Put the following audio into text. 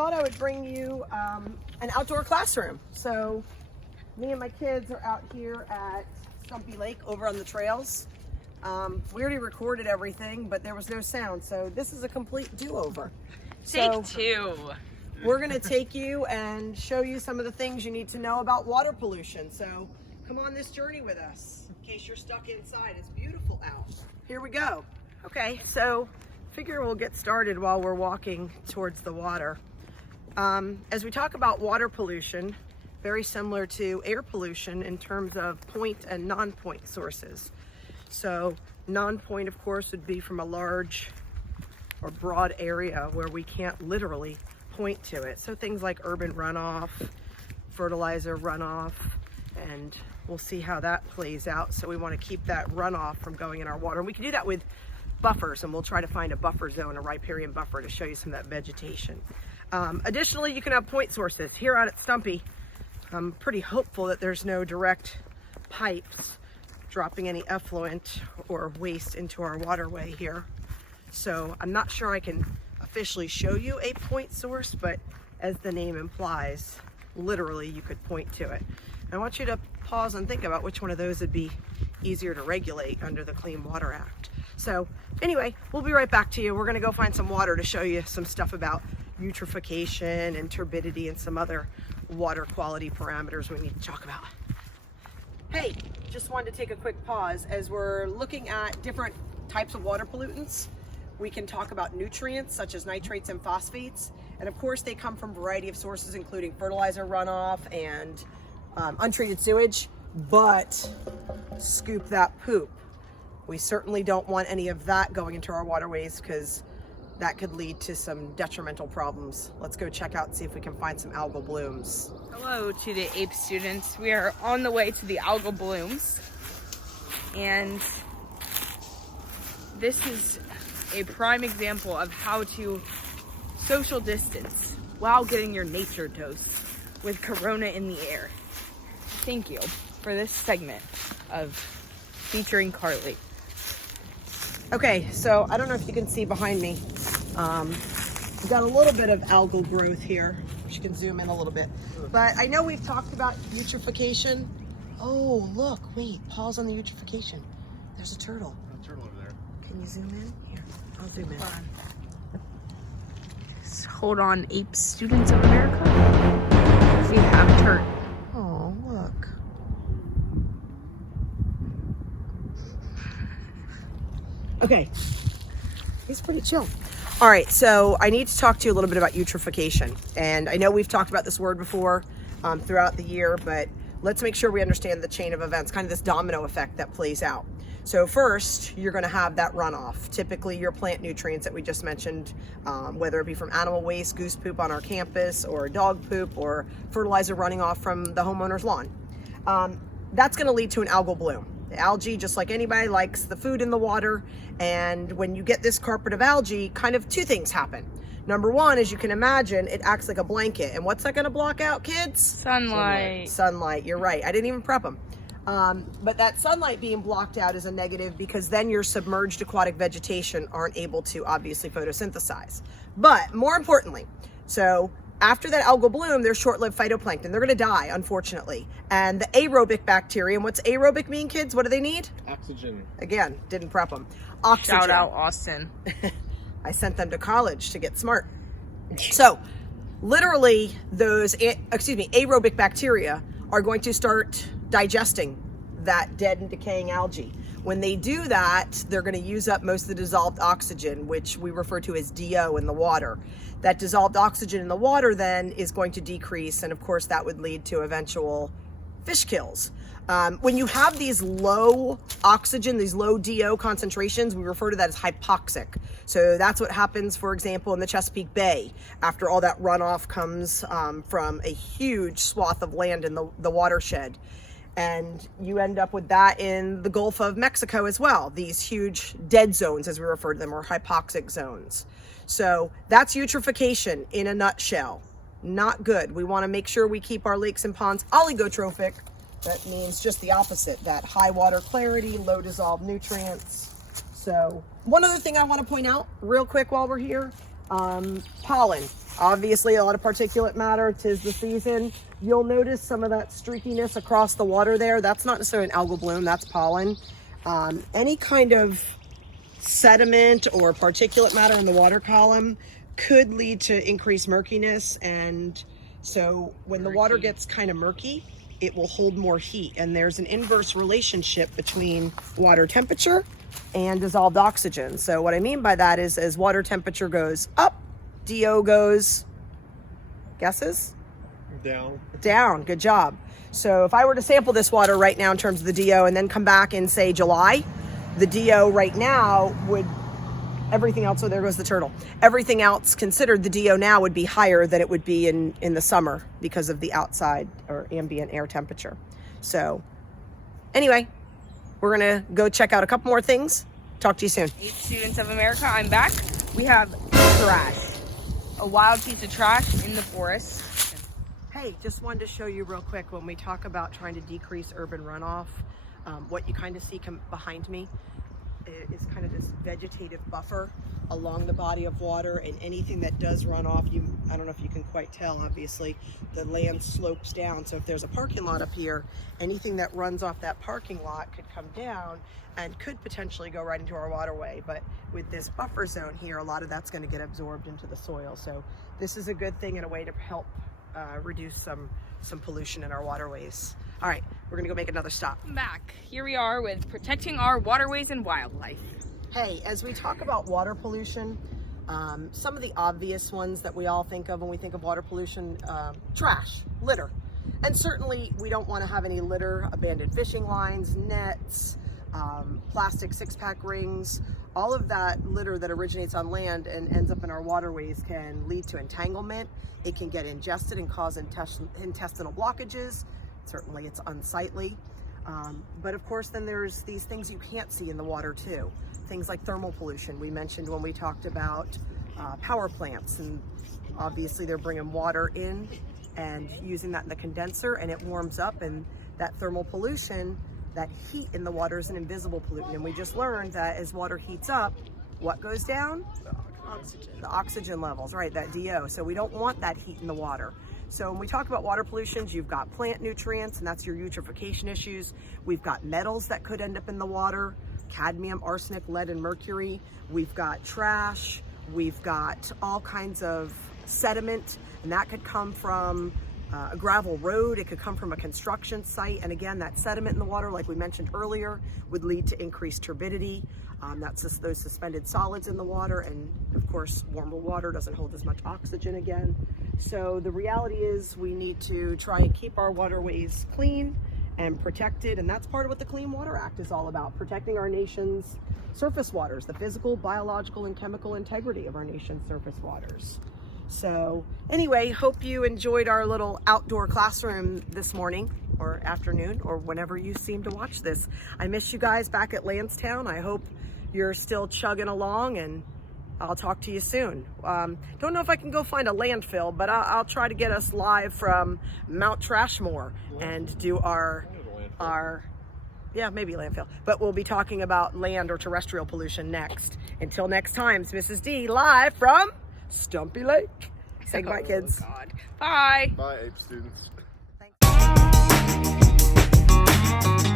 thought I would bring you an outdoor classroom. So me and my kids are out here at Stumpy Lake over on the trails. We already recorded everything, but there was no sound, so this is a complete do-over. Take two. We're gonna take you and show you some of the things you need to know about water pollution. So come on this journey with us in case you're stuck inside. It's beautiful out. Here we go. Okay, so figure we'll get started while we're walking towards the water. As we talk about water pollution, very similar to air pollution in terms of point and non-point sources. So non-point, of course, would be from a large or broad area where we can't literally point to it. So things like urban runoff, fertilizer runoff, and we'll see how that plays out. So we want to keep that runoff from going in our water. And we can do that with buffers, and we'll try to find a buffer zone, a riparian buffer, to show you some of that vegetation. Additionally, you can have point sources. Here out at Stumpy, I'm pretty hopeful that there's no direct pipes dropping any effluent or waste into our waterway here. So I'm not sure I can officially show you a point source, but as the name implies, literally you could point to it. I want you to pause and think about which one of those would be easier to regulate under the Clean Water Act. So anyway, we'll be right back to you. We're gonna go find some water to show you some stuff about eutrophication and turbidity and some other water quality parameters we need to talk about. Hey, just wanted to take a quick pause. As we're looking at different types of water pollutants, we can talk about nutrients such as nitrates and phosphates. And of course, they come from a variety of sources, including fertilizer runoff and untreated sewage, but scoop that poop. We certainly don't want any of that going into our waterways because that could lead to some detrimental problems. Let's go check out and see if we can find some algal blooms. Hello to the APE students. We are on the way to the algal blooms, and this is a prime example of how to social distance while getting your nature dose with Corona in the air. Thank you for this segment of featuring Carly. Okay, so I don't know if you can see behind me. We've got a little bit of algal growth here. You can zoom in a little bit. But I know we've talked about eutrophication. Oh, look, wait, pause on the eutrophication. There's a turtle. A turtle over there. Can you zoom in? Here, I'll zoom in. Hold on, APE students of America. We have a turn. Oh, look. Okay, he's pretty chill. All right, so I need to talk to you a little bit about eutrophication. And I know we've talked about this word before throughout the year, but let's make sure we understand the chain of events, kind of this domino effect that plays out. So first, you're gonna have that runoff, typically your plant nutrients that we just mentioned, whether it be from animal waste, goose poop on our campus, or dog poop, or fertilizer running off from the homeowner's lawn. That's gonna lead to an algal bloom. The algae, just like anybody, likes the food in the water. And when you get this carpet of algae, kind of two things happen. Number one, as you can imagine, it acts like a blanket. And what's that gonna block out, kids? Sunlight. Sunlight, you're right. I didn't even prep them. But that sunlight being blocked out is a negative because then your submerged aquatic vegetation aren't able to obviously photosynthesize. But more importantly, so after that algal bloom, there's short-lived phytoplankton. They're gonna die, unfortunately. And the aerobic bacteria, and what's aerobic mean, kids? What do they need? Oxygen. Again, didn't prep them. Oxygen. Shout out Austin. I sent them to college to get smart. So literally those, aerobic bacteria are going to start digesting that dead and decaying algae. When they do that, they're going to use up most of the dissolved oxygen, which we refer to as DO in the water. That dissolved oxygen in the water then is going to decrease, and of course that would lead to eventual fish kills. When you have these low oxygen, these low DO concentrations, we refer to that as hypoxic. So that's what happens, for example, in the Chesapeake Bay after all that runoff comes from a huge swath of land in the watershed. And you end up with that in the Gulf of Mexico as well. These huge dead zones, as we refer to them, or hypoxic zones. So that's eutrophication in a nutshell. Not good. We want to make sure we keep our lakes and ponds oligotrophic. That means just the opposite, that high water clarity, low dissolved nutrients. So one other thing I want to point out real quick while we're here, Pollen. Obviously, a lot of particulate matter. 'Tis the season. You'll notice some of that streakiness across the water there. That's not necessarily an algal bloom. That's pollen. Any kind of sediment or particulate matter in the water column could lead to increased murkiness. And so when the water gets kind of murky, it will hold more heat. And there's an inverse relationship between water temperature and dissolved oxygen. So what I mean by that is as water temperature goes up, DO goes, guesses? Down. Good job. So if I were to sample this water right now in terms of the DO and then come back in, say, July, the DO right now would, everything else, so there goes the turtle. Everything else considered, the DO now would be higher than it would be in the summer because of the outside or ambient air temperature. So anyway, we're going to go check out a couple more things. Talk to you soon. 8 students of America, I'm back. We have trash. A wild piece of trash in the forest. Hey, just wanted to show you real quick when we talk about trying to decrease urban runoff, what you kind of see behind me is kind of this vegetative buffer along the body of water, and anything that does run off, I don't know if you can quite tell, obviously, the land slopes down. So if there's a parking lot up here, anything that runs off that parking lot could come down and could potentially go right into our waterway. But with this buffer zone here, a lot of that's going to get absorbed into the soil. So this is a good thing and a way to help reduce some pollution in our waterways. All right, we're gonna go make another stop. I'm back. Here we are with protecting our waterways and wildlife. Hey, as we talk about water pollution, some of the obvious ones that we all think of when we think of water pollution, trash, litter. And certainly we don't want to have any litter, abandoned fishing lines, nets, plastic six-pack rings. All of that litter that originates on land and ends up in our waterways can lead to entanglement. It can get ingested and cause intestinal blockages. Certainly it's unsightly. But of course, then there's these things you can't see in the water too. Things like thermal pollution we mentioned when we talked about power plants. And obviously they're bringing water in and using that in the condenser, and it warms up, and that thermal pollution, that heat in the water, is an invisible pollutant. And we just learned that as water heats up, what goes down? The oxygen levels, right, that DO. So we don't want that heat in the water. So when we talk about water pollutions, you've got plant nutrients, and that's your eutrophication issues. We've got metals that could end up in the water, cadmium, arsenic, lead, and mercury. We've got trash. We've got all kinds of sediment, and that could come from a gravel road. It could come from a construction site. And again, that sediment in the water, like we mentioned earlier, would lead to increased turbidity. That's just those suspended solids in the water. And of course, warmer water doesn't hold as much oxygen again. So the reality is we need to try and keep our waterways clean and protected. And that's part of what the Clean Water Act is all about, protecting our nation's surface waters, the physical, biological, and chemical integrity of our nation's surface waters. So anyway, hope you enjoyed our little outdoor classroom this morning or afternoon or whenever you seem to watch this. I miss you guys back at Lansdowne. I hope you're still chugging along, and I'll talk to you soon. Don't know if I can go find a landfill, but I'll try to get us live from Mount Trashmore and do our yeah, maybe landfill, but we'll be talking about land or terrestrial pollution next. Until next time, it's Mrs. D live from Stumpy Lake. Say goodbye, kids. God. Bye. Bye, Ape students. Thanks.